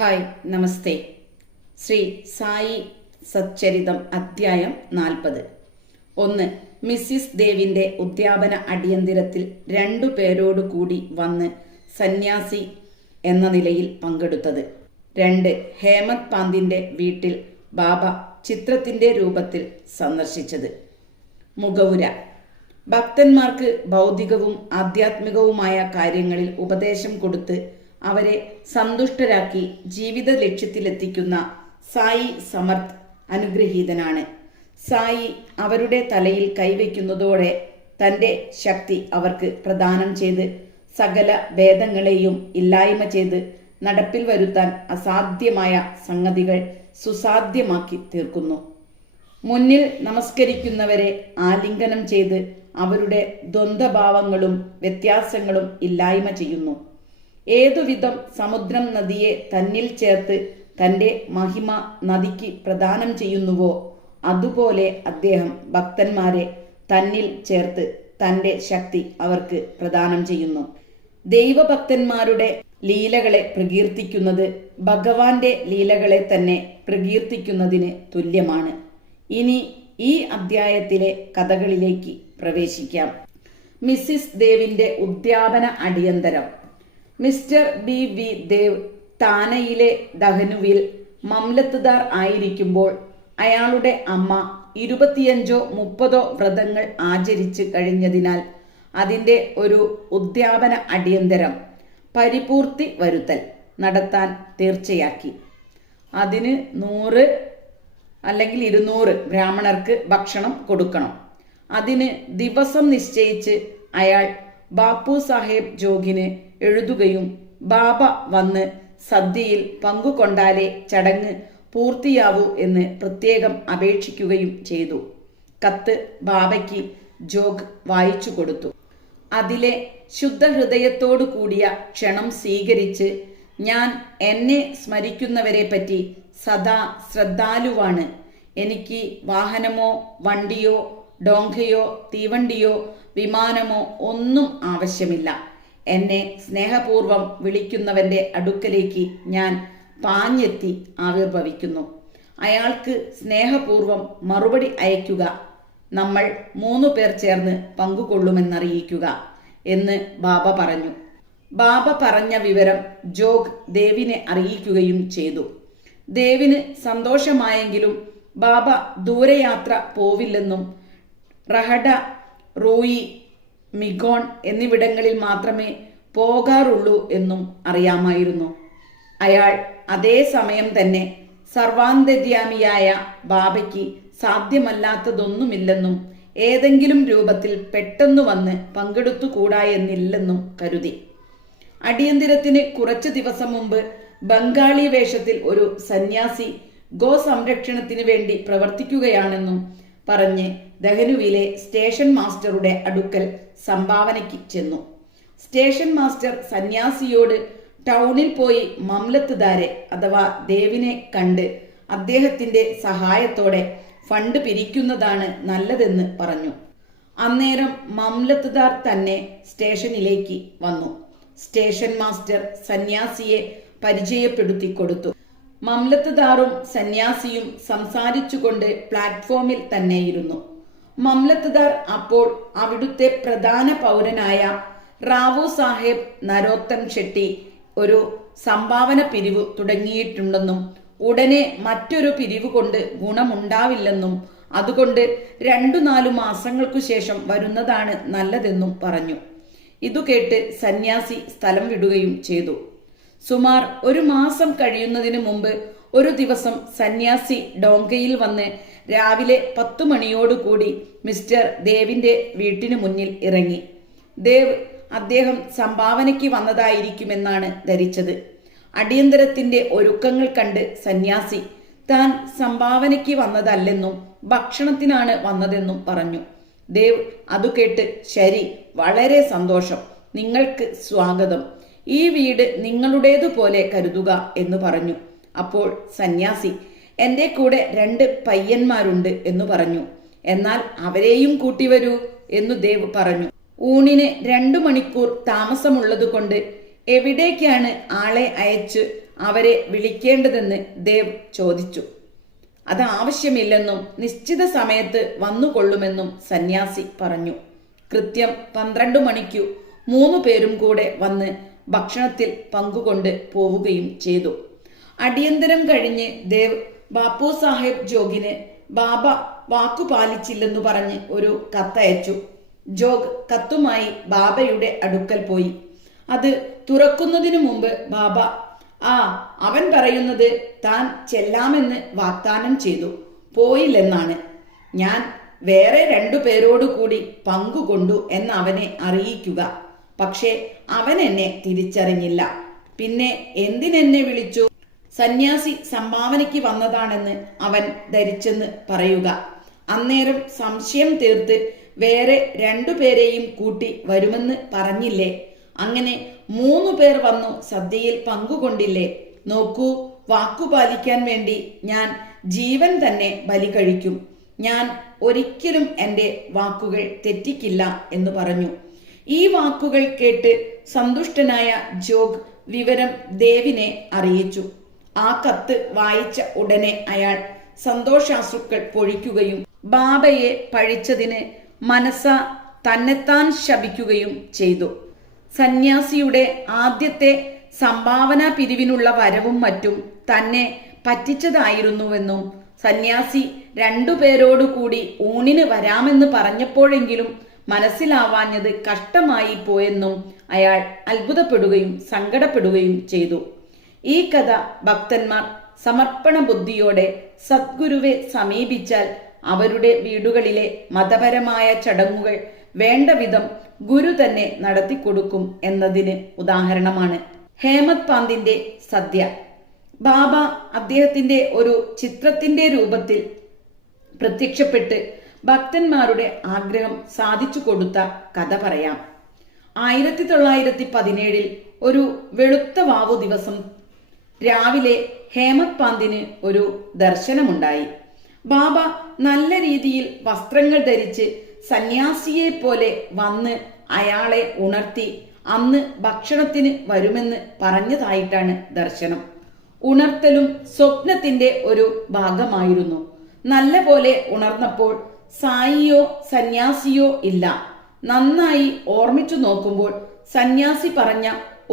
Hi, നമസ്തേ. ശ്രീ സായി സച്ചരിതം അധ്യായം 40. 1. Mrs ദേവിന്റെ ഉദ്യാപന അടിയന്തിരത്തിൽ 2 പേരോടു കൂടി വന്ന് സന്യാസി എന്ന നിലയിൽ പങ്കെടുത്തത്. 2. ഹേമത് പാന്തിന്റെ വീട്ടിൽ ബാബ ചിത്രത്തിന്റെ രൂപത്തിൽ സന്ദർശിച്ചത്. മുഖവുര. ഭക്തന്മാർക്ക് ഭൗതികവും ആധ്യാത്മികവുമായ കാര്യങ്ങളിൽ ഉപദേശം കൊടുത്ത് അവരെ സന്തുഷ്ടരാക്കി ജീവിത ലക്ഷ്യത്തിലെത്തിക്കുന്ന സായി സമർത്ഥ് അനുഗ്രഹീതനാണ്. സായി അവരുടെ തലയിൽ കൈവയ്ക്കുന്നതോടെ തൻ്റെ ശക്തി അവർക്ക് പ്രദാനം ചെയ്ത് സകല ഭേദങ്ങളെയും ഇല്ലായ്മ ചെയ്ത് നടപ്പിൽ വരുത്താൻ അസാധ്യമായ സംഗതികൾ സുസാധ്യമാക്കി തീർക്കുന്നു. മുന്നിൽ നമസ്കരിക്കുന്നവരെ ആലിംഗനം ചെയ്ത് അവരുടെ ദ്വന്ദ്ഭാവങ്ങളും വ്യത്യാസങ്ങളും ഇല്ലായ്മ ചെയ്യുന്നു. ഏതുവിധം സമുദ്രം നദിയെ തന്നിൽ ചേർത്ത് തൻ്റെ മഹിമ നദിക്ക് പ്രദാനം ചെയ്യുന്നുവോ അതുപോലെ അദ്ദേഹം ഭക്തന്മാരെ തന്നിൽ ചേർത്ത് തൻ്റെ ശക്തി അവർക്ക് പ്രദാനം ചെയ്യുന്നു. ദൈവഭക്തന്മാരുടെ ലീലകളെ പ്രകീർത്തിക്കുന്നത് ഭഗവാന്റെ ലീലകളെ തന്നെ പ്രകീർത്തിക്കുന്നതിന് തുല്യമാണ്. ഇനി ഈ അധ്യായത്തിലെ കഥകളിലേക്ക് പ്രവേശിക്കാം. മിസ്സിസ് ദേവിന്റെ ഉദ്യാപന അടിയന്തരം. മിസ്റ്റർ ബി വി ദേവ് താനയിലെ ദഹനുവിൽ മംലത്ത്ദാർ ആയിരിക്കുമ്പോൾ അയാളുടെ അമ്മ 25-30 വ്രതങ്ങൾ ആചരിച്ച് കഴിഞ്ഞതിനാൽ അതിൻ്റെ ഒരു ഉദ്യാപന അടിയന്തരം പരിപൂർത്തി വരുത്തൽ നടത്താൻ തീർച്ചയാക്കി. അതിന് 100 അല്ലെങ്കിൽ 200 ബ്രാഹ്മണർക്ക് ഭക്ഷണം കൊടുക്കണം. അതിന് ദിവസം നിശ്ചയിച്ച് അയാൾ ബാപ്പു സാഹേബ് ജോഗിന് എഴുതുകയും ബാബ വന്ന് സദ്യയിൽ പങ്കുകൊണ്ടാലേ ചടങ്ങ് പൂർത്തിയാവൂ എന്ന് പ്രത്യേകം അപേക്ഷിക്കുകയും ചെയ്തു. കത്ത് ബാബയ്ക്ക് ജോഗ് വായിച്ചു കൊടുത്തു. അതിലെ ശുദ്ധഹൃദയത്തോടു കൂടിയ ക്ഷണം സ്വീകരിച്ച് ഞാൻ എന്നെ സ്മരിക്കുന്നവരെ പറ്റി സദാ ശ്രദ്ധാലുവാണ്. എനിക്ക് വാഹനമോ വണ്ടിയോ ഡോങ്കയോ തീവണ്ടിയോ വിമാനമോ ഒന്നും ആവശ്യമില്ല. എന്നെ സ്നേഹപൂർവം വിളിക്കുന്നവന്റെ അടുക്കലേക്ക് ഞാൻ പാഞ്ഞെത്തി ആവിർഭവിക്കുന്നു. അയാൾക്ക് സ്നേഹപൂർവം മറുപടി അയക്കുക. നമ്മൾ 3 പേർ ചേർന്ന് പങ്കുകൊള്ളുമെന്നറിയിക്കുക എന്ന് ബാബ പറഞ്ഞു. ബാബ പറഞ്ഞ വിവരം ജോഗ് ദേവിനെ അറിയിക്കുകയും ചെയ്തു. ദേവിന് സന്തോഷമായെങ്കിലും ബാബ ദൂരയാത്ര പോവില്ലെന്നും റഹഡ, റൂയി, മിഗോൺ എന്നിവിടങ്ങളിൽ മാത്രമേ പോകാറുള്ളൂ എന്നും അറിയാമായിരുന്നു. അയാൾ അതേ സമയം തന്നെ സർവാന്തര്യാമിയായ ബാബയ്ക്ക് സാധ്യമല്ലാത്തതൊന്നുമില്ലെന്നും ഏതെങ്കിലും രൂപത്തിൽ പെട്ടെന്നു വന്ന് പങ്കെടുത്തുകൂടാ എന്നില്ലെന്നും കരുതി. അടിയന്തിരത്തിന് കുറച്ചു ദിവസം മുമ്പ് ബംഗാളി വേഷത്തിൽ ഒരു സന്യാസി ഗോസംരക്ഷണത്തിന് വേണ്ടി പ്രവർത്തിക്കുകയാണെന്നും പറഞ്ഞ് ദഹനുവിലെ സ്റ്റേഷൻ മാസ്റ്ററുടെ അടുക്കൽ സംഭാവനയ്ക്ക് ചെന്നു. സ്റ്റേഷൻ മാസ്റ്റർ സന്യാസിയോട് ടൗണിൽ പോയി മംലത്ത്ദാരെ അഥവാ ദേവിനെ കണ്ട് അദ്ദേഹത്തിന്റെ സഹായത്തോടെ ഫണ്ട് പിരിക്കുന്നതാണ് നല്ലതെന്ന് പറഞ്ഞു. അന്നേരം മംലത്ത്ദാർ തന്നെ സ്റ്റേഷനിലേക്ക് വന്നു. സ്റ്റേഷൻ മാസ്റ്റർ സന്യാസിയെ പരിചയപ്പെടുത്തി കൊടുത്തു. മംലത്ത്ദാറും സന്യാസിയും സംസാരിച്ചുകൊണ്ട് പ്ലാറ്റ്ഫോമിൽ തന്നെയിരുന്നു. മംലത്ത്ദാർ അപ്പോൾ അവിടുത്തെ പ്രധാന പൗരനായ റാവു സാഹേബ് നരോത്തം ഷെട്ടി ഒരു സംഭാവന പിരിവ് തുടങ്ങിയിട്ടുണ്ടെന്നും ഉടനെ മറ്റൊരു പിരിവ് കൊണ്ട് ഗുണമുണ്ടാവില്ലെന്നും അതുകൊണ്ട് 2-4 മാസങ്ങൾക്കു ശേഷം വരുന്നതാണ് നല്ലതെന്നും പറഞ്ഞു. ഇതു കേട്ട് സന്യാസി സ്ഥലം വിടുകയും ചെയ്തു. സുമാർ 1 മാസം കഴിയുന്നതിന് മുമ്പ് ഒരു ദിവസം സന്യാസി ഡോങ്കയിൽ വന്ന് രാവിലെ 10 മണിയോടുകൂടി മിസ്റ്റർ ദേവിന്റെ വീട്ടിന് മുന്നിൽ ഇറങ്ങി. ദേവ് അദ്ദേഹം സംഭാവനയ്ക്ക് വന്നതായിരിക്കുമെന്നാണ് ധരിച്ചത്. അടിയന്തരത്തിന്റെ ഒരുക്കങ്ങൾ കണ്ട് സന്യാസി താൻ സംഭാവനയ്ക്ക് വന്നതല്ലെന്നും ഭക്ഷണത്തിനാണ് വന്നതെന്നും പറഞ്ഞു. ദേവ് അതു കേട്ട് ശരി, വളരെ സന്തോഷം, നിങ്ങൾക്ക് സ്വാഗതം, ഈ വീട് നിങ്ങളുടേതുപോലെ കരുതുക എന്ന് പറഞ്ഞു. അപ്പോൾ സന്യാസി എൻ്റെ കൂടെ 2 പയ്യന്മാരുണ്ട് എന്ന് പറഞ്ഞു. എന്നാൽ അവരെയും കൂട്ടിവരൂ എന്നു ദേവ് പറഞ്ഞു. ഊണിന് 2 മണിക്കൂർ താമസമുള്ളതുകൊണ്ട് എവിടേക്കാണ് ആളെ അയച്ച് അവരെ വിളിക്കേണ്ടതെന്ന് ദേവ് ചോദിച്ചു. അത് ആവശ്യമില്ലെന്നും നിശ്ചിത സമയത്ത് വന്നുകൊള്ളുമെന്നും സന്യാസി പറഞ്ഞു. കൃത്യം 12 മണിക്കു 3 പേരും കൂടെ വന്ന് ഭക്ഷണത്തിൽ പങ്കുകൊണ്ട് പോവുകയും ചെയ്തു. അടിയന്തരം കഴിഞ്ഞ് ദേവ് ബാപ്പു സാഹേബ് ജോഗിന് ബാബ വാക്കു പാലിച്ചില്ലെന്നു പറഞ്ഞ് ഒരു കത്തയച്ചു. ജോഗ് കത്തുമായി ബാബയുടെ അടുക്കൽ പോയി. അത് തുറക്കുന്നതിനു മുമ്പ് ബാബ, അവൻ പറയുന്നത് താൻ ചെല്ലാമെന്ന് വാഗ്ദാനം ചെയ്തു, പോയില്ലെന്നാണ്. ഞാൻ വേറെ 2 പേരോടു കൂടി പങ്കുകൊണ്ടു എന്ന് അവനെ അറിയിക്കുക. പക്ഷേ അവൻ എന്നെ തിരിച്ചറിഞ്ഞില്ല. പിന്നെ എന്തിനെന്നെ വിളിച്ചു? സന്യാസി സംഭാവനയ്ക്ക് വന്നതാണെന്ന് അവൻ ധരിച്ചെന്ന് പറയുക. അന്നേരം സംശയം തീർത്ത് വേറെ 2 പേരെയും കൂട്ടി വരുമെന്ന് പറഞ്ഞില്ലേ? അങ്ങനെ 3 പേർ വന്നു സദ്യയിൽ പങ്കുകൊണ്ടില്ലേ? നോക്കൂ, വാക്കുപാലിക്കാൻ വേണ്ടി ഞാൻ ജീവൻ തന്നെ ബലി കഴിക്കും. ഞാൻ ഒരിക്കലും എൻ്റെ വാക്കുകൾ തെറ്റിക്കില്ല എന്ന് പറഞ്ഞു. ഈ വാക്കുകൾ കേട്ട് സന്തുഷ്ടനായ ജോഗ് വിവരം ദേവിനെ അറിയിച്ചു. ആ കത്ത് വായിച്ച ഉടനെ അയാൾ സന്തോഷാശ്രുക്കൾ പൊഴിക്കുകയും ബാബയെ പഴിച്ചതിന് മനസ്സ തന്നെത്താൻ ശപിക്കുകയും ചെയ്തു. സന്യാസിയുടെ ആദ്യത്തെ സംഭാവന പിരിവിനുള്ള വരവും മറ്റും തന്നെ പറ്റിച്ചതായിരുന്നുവെന്നും സന്യാസി 2 പേരോടു കൂടി ഊണിന് വരാമെന്ന് പറഞ്ഞപ്പോഴെങ്കിലും മനസ്സിലാവാഞ്ഞത് കഷ്ടമായി പോയെന്നും അയാൾ അത്ഭുതപ്പെടുകയും സങ്കടപ്പെടുകയും ചെയ്തു. ഈ കഥ ഭക്തന്മാർ സമർപ്പണ ബുദ്ധിയോടെ സദ്ഗുരുവെ സമീപിച്ചാൽ അവരുടെ വീടുകളിലെ മതപരമായ ചടങ്ങുകൾ വേണ്ട വിധം ഗുരു തന്നെ നടത്തിക്കൊടുക്കും എന്നതിന് ഉദാഹരണമാണ്. ഹേമത് പാന്തിന്റെ സദ്യ. ബാബ അദ്ദേഹത്തിന്റെ ഒരു ചിത്രത്തിന്റെ രൂപത്തിൽ പ്രത്യക്ഷപ്പെട്ട് ഭക്തന്മാരുടെ ആഗ്രഹം സാധിച്ചു കൊടുത്ത കഥ പറയാം. 1917 ഒരു വെളുത്ത വാവു ദിവസം രാവിലെ ഹേമത് പാന്തിന് ഒരു ദർശനമുണ്ടായി. ബാബ നല്ല രീതിയിൽ വസ്ത്രങ്ങൾ ധരിച്ച് സന്യാസിയെ പോലെ വന്ന് അയാളെ ഉണർത്തി അന്ന് ഭക്ഷണത്തിന് വരുമെന്ന് പറഞ്ഞതായിട്ടാണ് ദർശനം. ഉണർത്തലും സ്വപ്നത്തിന്റെ ഒരു ഭാഗമായിരുന്നു. നല്ല പോലെ ഉണർന്നപ്പോൾ സായിയോ സന്യാസിയോ ഇല്ല. നന്നായി ഓർമ്മിച്ചു നോക്കുമ്പോൾ സന്യാസി പറഞ്ഞ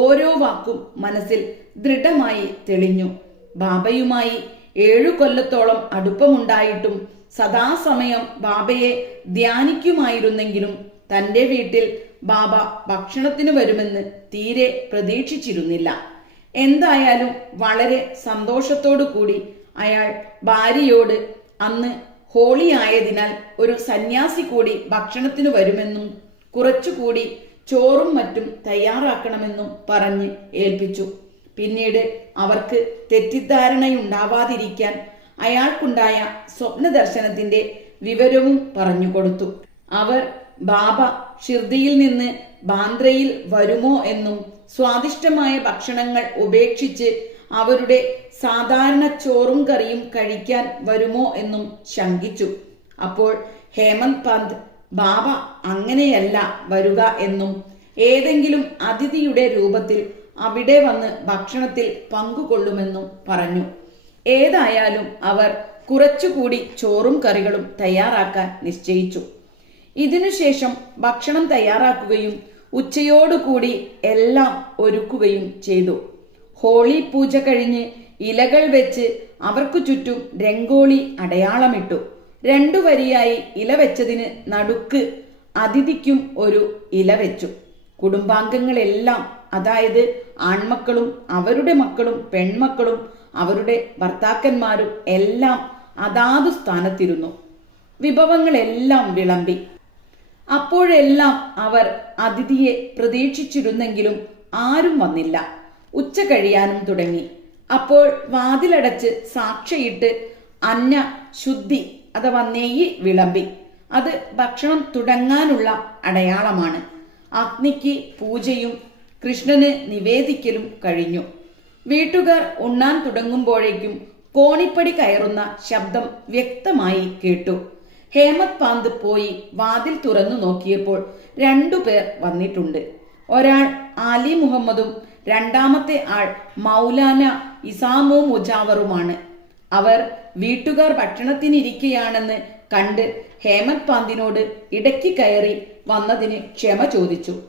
ഓരോ വാക്കും മനസ്സിൽ ദൃഢമായി തെളിഞ്ഞു. ബാബയുമായി 7 കൊല്ലത്തോളം അടുപ്പമുണ്ടായിട്ടും സദാസമയം ബാബയെ ധ്യാനിക്കുമായിരുന്നെങ്കിലും തന്റെ വീട്ടിൽ ബാബ ഭക്ഷണത്തിന് വരുമെന്ന് തീരെ പ്രതീക്ഷിച്ചിരുന്നില്ല. എന്തായാലും വളരെ സന്തോഷത്തോടു കൂടി അയാൾ ഭാര്യയോട് അന്ന് ഹോളി ആയതിനാൽ ഒരു സന്യാസി കൂടി ഭക്ഷണത്തിന് വരുമെന്നും കുറച്ചുകൂടി ചോറും മറ്റും തയ്യാറാക്കണമെന്നും പറഞ്ഞ് ഏൽപ്പിച്ചു. പിന്നീട് അവർക്ക് തെറ്റിദ്ധാരണയുണ്ടാവാതിരിക്കാൻ അയാൾക്കുണ്ടായ സ്വപ്ന ദർശനത്തിന്റെ വിവരവും പറഞ്ഞുകൊടുത്തു. അവർ ബാബ ഷിർദിയിൽ നിന്ന് ബാന്ദ്രയിൽ വരുമോ എന്നും സ്വാദിഷ്ടമായ ഭക്ഷണങ്ങൾ ഉപേക്ഷിച്ച് അവരുടെ സാധാരണ ചോറും കറിയും കഴിക്കാൻ വരുമോ എന്നും ശങ്കിച്ചു. അപ്പോൾ ഹേമന്ത് പന്ത് ബാബ അങ്ങനെയല്ല വരുക എന്നും ഏതെങ്കിലും അതിഥിയുടെ രൂപത്തിൽ അവിടെ വന്ന് ഭക്ഷണത്തിൽ പങ്കുകൊള്ളുമെന്നും പറഞ്ഞു. ഏതായാലും അവർ കുറച്ചുകൂടി ചോറും കറികളും തയ്യാറാക്കാൻ നിശ്ചയിച്ചു. ഇതിനുശേഷം ഭക്ഷണം തയ്യാറാക്കുകയും ഉച്ചയോടുകൂടി എല്ലാം ഒരുക്കുകയും ചെയ്തു. ഹോളി പൂജ കഴിഞ്ഞ് ഇലകൾ വെച്ച് അവർക്കു ചുറ്റും രംഗോളി അടയാളമിട്ടു. 2 വരിയായി ഇല വെച്ചതിന് നടുക്ക് അതിഥിക്കും ഒരു ഇല വെച്ചു. കുടുംബാംഗങ്ങളെല്ലാം, അതായത് ആൺമക്കളും അവരുടെ മക്കളും പെൺമക്കളും അവരുടെ ഭർത്താക്കന്മാരും എല്ലാം അതാതു സ്ഥാനത്തിരുന്നു. വിഭവങ്ങളെല്ലാം വിളമ്പി. അപ്പോഴെല്ലാം അവർ അതിഥിയെ പ്രതീക്ഷിച്ചിരുന്നെങ്കിലും ആരും വന്നില്ല. ഉച്ച കഴിയാനും തുടങ്ങി. അപ്പോൾ വാതിലടച്ച് സാക്ഷിയിട്ട് അന്ന ശുദ്ധി അഥവാ നെയ്യ് വിളമ്പി. അത് ഭക്ഷണം തുടങ്ങാനുള്ള അടയാളമാണ്. അഗ്നിക്ക് പൂജയും കൃഷ്ണന് നിവേദിക്കലും കഴിഞ്ഞു. വീട്ടുകാർ ഉണ്ണാൻ തുടങ്ങുമ്പോഴേക്കും കോണിപ്പടി കയറുന്ന ശബ്ദം വ്യക്തമായി കേട്ടു. ഹേമത് പാന്ത് പോയി വാതിൽ തുറന്നു നോക്കിയപ്പോൾ 2 പേർ വന്നിട്ടുണ്ട്. ഒരാൾ ആലി മുഹമ്മദും രണ്ടാമത്തെ ആൾ മൗലാന ഇസാമു മുജാവറുമാണ്. അവർ വീട്ടുകാർ ഭക്ഷണത്തിനിരിക്കുകയാണെന്ന് കണ്ട് ഹേമത് പാന്തിനോട് ഇടയ്ക്ക് കയറി വന്നതിന് ക്ഷമ ചോദിച്ചു.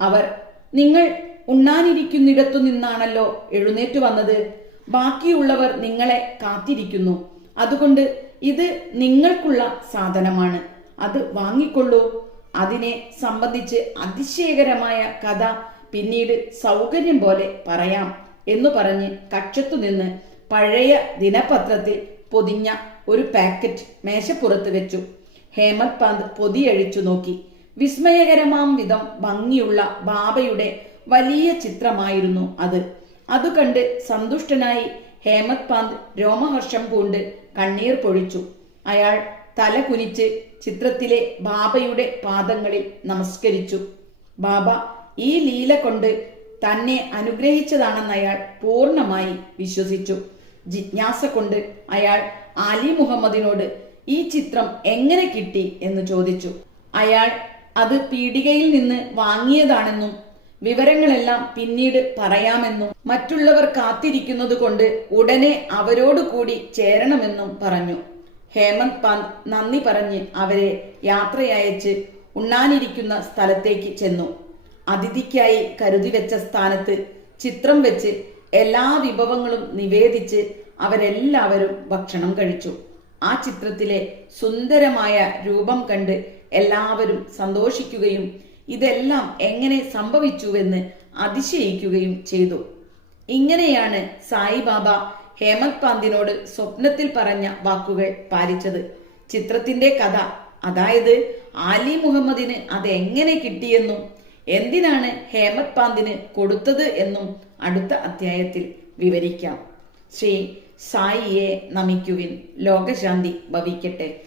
അവർ, നിങ്ങൾ ഉണ്ണാനിരിക്കുന്നിടത്തു നിന്നാണല്ലോ എഴുന്നേറ്റ് വന്നത്. ബാക്കിയുള്ളവർ നിങ്ങളെ കാത്തിരിക്കുന്നു. അതുകൊണ്ട് ഇത് നിങ്ങൾക്കുള്ള സാധനമാണ്, അത് വാങ്ങിക്കൊള്ളൂ. അതിനെ സംബന്ധിച്ച് അതിശയകരമായ കഥ പിന്നീട് സൗകര്യം പോലെ പറയാം എന്നു പറഞ്ഞ് കക്ഷത്തുനിന്ന് പഴയ ദിനപത്രത്തിൽ പൊതിഞ്ഞ ഒരു പാക്കറ്റ് മേശപ്പുറത്ത് വെച്ചു. ഹേമത് പാന്ത് പൊതിയഴിച്ചു നോക്കി. വിസ്മയകരമാം വിധം ഭംഗിയുള്ള ബാബയുടെ വലിയ ചിത്രമായിരുന്നു അത്. അത് കണ്ട് സന്തുഷ്ടനായി ഹേമത് പാന്ത് രോമഹർഷം പൂണ്ട് കണ്ണീർ പൊഴിച്ചു. അയാൾ തല കുനിച്ച് ചിത്രത്തിലെ ബാബയുടെ പാദങ്ങളിൽ നമസ്കരിച്ചു. ബാബ ഈ ലീല കൊണ്ട് തന്നെ അനുഗ്രഹിച്ചതാണെന്ന് അയാൾ പൂർണ്ണമായി വിശ്വസിച്ചു. ജിജ്ഞാസ കൊണ്ട് അയാൾ ആലി മുഹമ്മദിനോട് ഈ ചിത്രം എങ്ങനെ കിട്ടി എന്ന് ചോദിച്ചു. അയാൾ അത് പീടികയിൽ നിന്ന് വാങ്ങിയതാണെന്നും വിവരങ്ങളെല്ലാം പിന്നീട് പറയാമെന്നും മറ്റുള്ളവർ കാത്തിരിക്കുന്നത് കൊണ്ട് ഉടനെ അവരോട് കൂടി ചേരണമെന്നും പറഞ്ഞു. ഹേമത് പാന്ത് നന്ദി പറഞ്ഞ് അവരെ യാത്രയയച്ച് ഉണ്ണാനിരിക്കുന്ന സ്ഥലത്തേക്ക് ചെന്നു. അതിഥിക്കായി കരുതി വെച്ച സ്ഥാനത്ത് ചിത്രം വെച്ച് എല്ലാ വിഭവങ്ങളും നിവേദിച്ച് അവരെല്ലാവരും ഭക്ഷണം കഴിച്ചു. ആ ചിത്രത്തിലെ സുന്ദരമായ രൂപം കണ്ട് എല്ലാവരും സന്തോഷിക്കുകയും ഇതെല്ലാം എങ്ങനെ സംഭവിച്ചുവെന്ന് അതിശയിക്കുകയും ചെയ്തു. ഇങ്ങനെയാണ് സായിബാബ ഹേമത് പാന്തിനോട് സ്വപ്നത്തിൽ പറഞ്ഞ വാക്കുകൾ പാലിച്ചത്. ചിത്രത്തിന്റെ കഥ, അതായത് ആലി മുഹമ്മദിന് അതെങ്ങനെ കിട്ടിയെന്നും എന്തിനാണ് ഹേമത് പാന്തിന് കൊടുത്തത് എന്നും അടുത്ത അധ്യായത്തിൽ വിവരിക്കാം. ശ്രീ സായിയെ നമിക്കുവിൻ. ലോകശാന്തി ഭവിക്കട്ടെ.